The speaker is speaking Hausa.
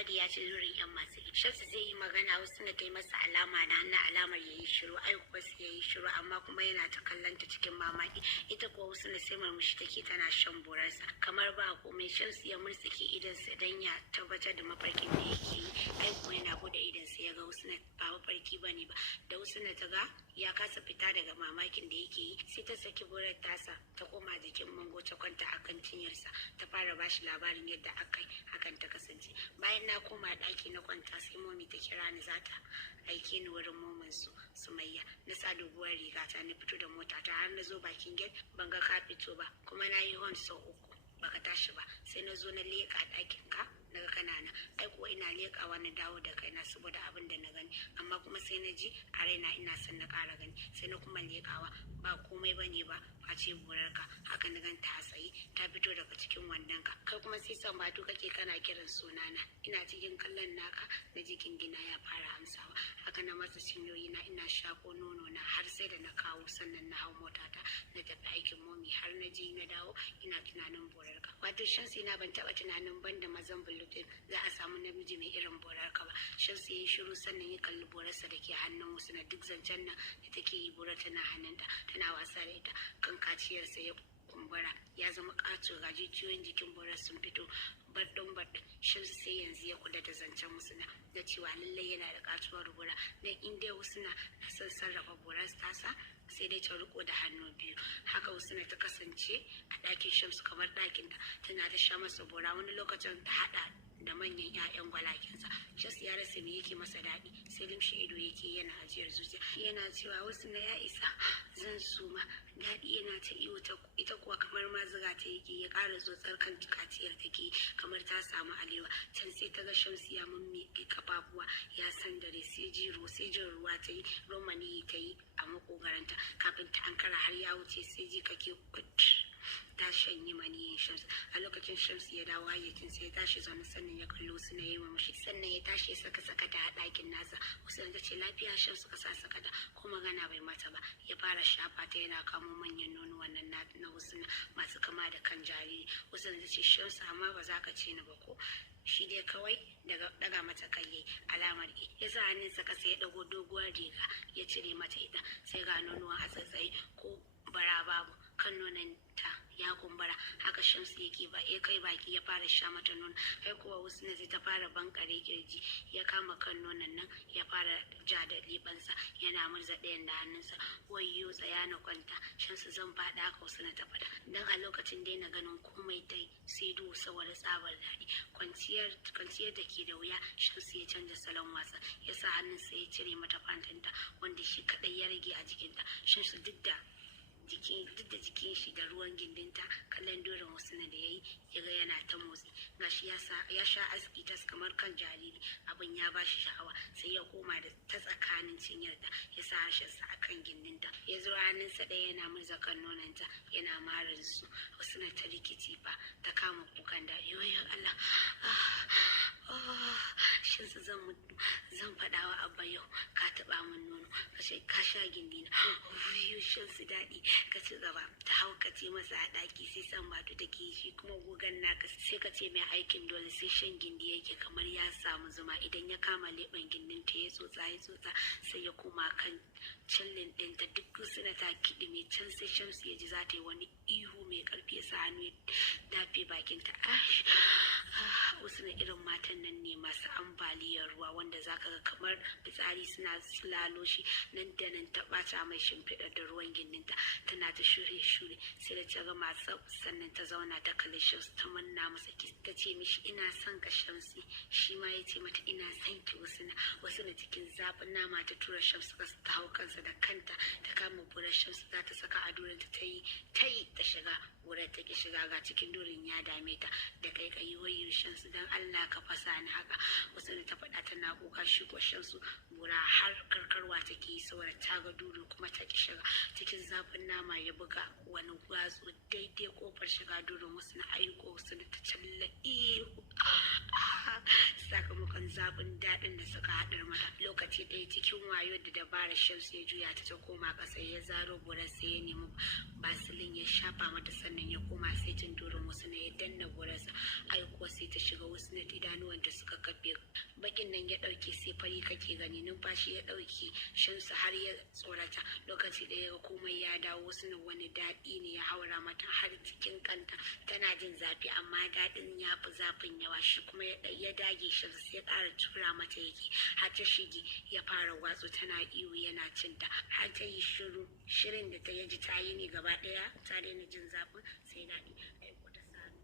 dadi ya ce zurin yan masu Shamsu zai yi magana wasu na kai masa alama na hannun alamar ya yi shiru ai kuwa sai ya yi shiru amma kuma yana ta kallon ta cikin mamaki ita kuwa wasu na sai murmushi take tana shan burarsa kamar ba komai. Shamsu ya murtsake idansa dan ya tabbatar da mafarkin da yake yi ai kuwa yana bude idansa ya ga wasu na ba mafarki bane ba da wasu na ta ga ya kasa fita daga mamakin da yake yi sai ta saki burar tasa ta koma jikin mango ta kwanta akan cinyarsa ta fara bashi labarin yadda hakan ta kasance. Bayan na koma ɗaki na kwanta sai momi ta kira ni za ta aike ni wurin momin su Sumayya. Na sa doguwar riga ta na fito da mota ta har na zo bakin gate ban ga ka fito ba kuma na yi hon sau 3 baka tashi ba sai na zo na leƙa ɗakin ka daga kanana ai kuwa ina leƙawa na dawo da kaina saboda abin da na gani amma kuma sai na ji a raina ina son na ƙara gani sai na kuma leƙawa ba komai bane ba face burarka haka na ganta a tsaye ta fito daga cikin wandonka kai kuma sai san batu kake kana kiran sunana ina cikin kallon naka na jikin gina ya fara amsawa haka na matsa cinyoyi na ina shako nono na har sai da na kawo sannan na hau motata na tafi aikin momi har na je na dawo ina tunanin burarka wato Shamsu na ban taɓa tunanin banda mazan bulletin za a samu namiji mai irin burarka ba. Shamsu ya yi shiru sannan ya kalli burarsa da ke hannun wasu na duk zancen nan da take yi burar tana hannunta tana wasa da ita kan kaciyarsa ya kumbura ya zama ƙato ga jijiyoyin jikin burar sun fito baɗin Shamsu sai yanzu ya kula da zancen Husna da cewa lallai yana da katuwar bura dan in dai Husna na son sarrafa burar tasa sai dai ta riko da hannu biyu haka Husna ta kasance a ɗakin Shamsu kamar ɗakin da tana ta sha masa bura wani lokacin ta haɗa da manyan 'ya'yan gwalakinsa. Shamsu ya rasa me yake masa daɗi sai limshi ido yake yana ajiyar zuciya yana cewa wasu na ya isa zan suma daɗi yana ta iyo ita kuwa kamar ma zuga ta yake ya ƙara tsotsar kan kaciyar take kamar ta samu alewa can sai ta ga Shamsu ya mummiƙe kafafuwa ya sandare sai jin ruwa ta yi romani ta yi a makogaranta kafin ta ankara har ya wuce sai ji kake ta shanye maniyin Shamsu a lokacin Shamsu ya dawo hayyacin sai ya tashi zaune sannan ya kallo su na yi mamashi sannan ya tashi ya saka sakata a ɗakin nasa Husna ta ce lafiya Shamsu ka sa sakata ko magana bai mata ba ya fara shafa ta yana kamo manyan nonuwan nan na Husna masu kama da kan jariri Husna ta ce Shamsu amma ba za ka ce ni ba ko shi dai kawai daga mata kai alamar ya sa hannunsa kasa ya dago doguwar riga ya cire mata ita sai ga nonuwa a tsatsaye ko bara babu kan nonon ta ya kumbura haka Shamsu yake ba ya kai baki ya fara sha mata nono kai kuwa Husna zai ta fara bankare kirji ya kama kan nonon nan ya fara ja da libansa yana murza ɗayan da hannunsa wayyo tsaya na kwanta Shamsu zan faɗa haka Husna ta faɗa dan a lokacin daina ganin komai dai sai duhu saboda tsabar daɗi kwanciyar da ke da wuya Shamsu ya canza salon wasa ya sa hannunsa ya cire mata fantanta wanda shi kaɗai ya rage a jikinta Shamsu duk da jikin shi da ruwan gindinta kallon doron Husna da yayi ya ga yana ta motsi gashi ya sha aski tas kamar kan jariri abin ya bashi sha'awa sai ya koma da ta tsakanin cinyarta ya sa harshensa akan gindinta ya zo hannunsa ɗaya yana murza kan nononta yana marin su Husna ta rikici fa ta kama kukan da yoyon Allah Shamsu zan faɗa wa Abba yau ka taɓa min nono ka sha gindina Shamsu daɗi ka ci gaba ta haukace masa a ɗaki sai san batu take shi kuma gogan naka sai ka ce mai aikin dole sai shan gindi yake kamar ya samu zuma idan ya kama leɓen gindin ta ya tsotsa sai ya koma kan cillin ɗinta duk suna ta kiɗime can sai Shamsu ya ji za ta yi wani ihu mai ƙarfi ya sa hannu ya dafe bakinta wasu na irin matan nan ne masu ambaliyar ruwa wanda zaka ga kamar fitsari suna silalo shi nan da nan ta ɓata mai shimfiɗar da ruwan gindinta tana ta shure sai da ta gama tsaf sannan ta zauna ta kalli Shamsu ta manna masa kis ta ce mishi ina son ka Shamsu shi ma ya ce mata ina son ki wasu na cikin zafin nama ta tura Shamsu ta hau kansa da kanta ta kama burar Shamsu za ta saka a durinta ta yi ta shiga wurin ta ki shiga ga cikin durin ya dame ta da kai wayo Shamsu dan Allah ka fasa ni haka wasu ta faɗa tana kuka shi ko Shamsu bura har karkarwa take yi saboda ta ga duru kuma ta ki shiga. Cikin zafin nama ya buga wani gwatsu daidai kofar shiga durin wasu na aiko wasu da ta challa ihu sakamakon zafin daɗin da suka haɗar mata. Lokaci ɗaya cikin wayo da dabarar Shamsu ya juya ta koma ƙasa, ya zaro burar sai ya nemi basilin ya shafa mata sannan ya koma sai durin wasu na ya danna burarsa. Ai kuwa sai ta shiga wasu na idanuwan da suka kafe bakin nan ya ɗauke sai fari kake gani, numfashi ya ɗauke Shamsu har ya tsorata. Lokaci ɗaya ga komai ya dawo, wasu na wani daɗi ne ya haura mata har cikin kanta, tana jin zafi amma daɗin ya fi zafin yawa. Shi kuma ya dage Shamsu ya ƙara tura mata yake har ta shige ya fara watsu tana ihu yana cinta har ta yi shirin da ta yaji ta yi ne gaba ɗaya ta daina jin zafin sai daɗi. Aiko ta sami